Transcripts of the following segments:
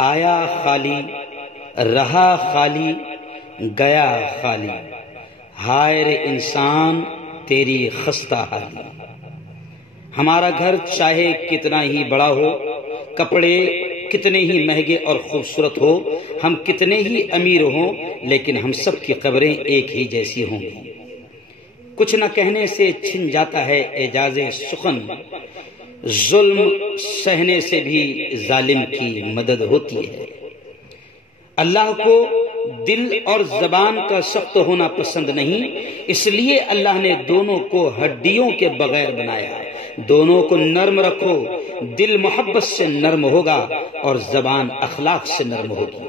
آیا خالی رہا خالی گیا خالی، ہائے رے انسان تیری خستہ حالی۔ ہمارا گھر چاہے کتنا ہی بڑا ہو، کپڑے کتنے ہی مہنگے اور خوبصورت ہو، ہم کتنے ہی امیر ہوں، لیکن ہم سب کی قبریں ایک ہی جیسی ہوں گی۔ کچھ نہ کہنے سے چھن جاتا ہے اعجاز سخن، ظلم سہنے سے بھی ظالم کی مدد ہوتی ہے۔ اللہ کو دل اور زبان کا سخت ہونا پسند نہیں، اس لیے اللہ نے دونوں کو ہڈیوں کے بغیر بنایا۔ دونوں کو نرم رکھو، دل محبت سے نرم ہوگا اور زبان اخلاق سے نرم ہوگی۔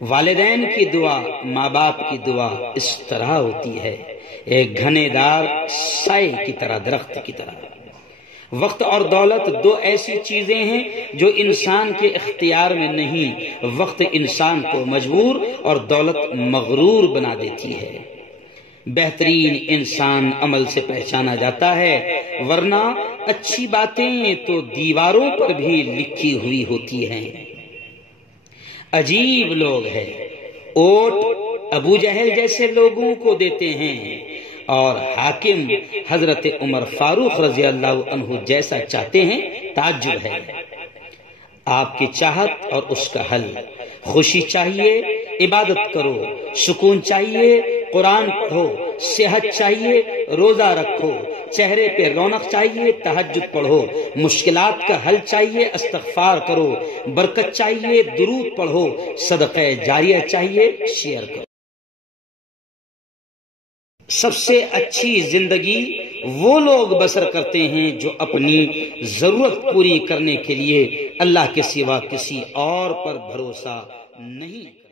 والدین کی دعا، ماں باپ کی دعا اس طرح ہوتی ہے، ایک گھنے دار سائے کی طرح، درخت کی طرح۔ وقت اور دولت دو ایسی چیزیں ہیں جو انسان کے اختیار میں نہیں، وقت انسان کو مجبور اور دولت مغرور بنا دیتی ہے۔ بہترین انسان عمل سے پہچانا جاتا ہے، ورنہ اچھی باتیں تو دیواروں پر بھی لکھی ہوئی ہوتی ہیں۔ عجیب لوگ ہیں، ووٹ ابو جہل جیسے لوگوں کو دیتے ہیں اور حاکم حضرت عمر فاروق رضی اللہ عنہ جیسا چاہتے ہیں، تعجب ہے۔ آپ کی چاہت اور اس کا حل، خوشی چاہیے عبادت کرو، سکون چاہیے قرآن پڑھو، صحت چاہیے روزہ رکھو، چہرے پہ رونق چاہیے تہجد پڑھو، مشکلات کا حل چاہیے استغفار کرو، برکت چاہیے درود پڑھو، صدقہ جاریہ چاہیے شیئر کرو۔ سب سے اچھی زندگی وہ لوگ بسر کرتے ہیں جو اپنی ضرورت پوری کرنے کے لیے اللہ کے سوا کسی اور پر بھروسہ نہیں کرتے۔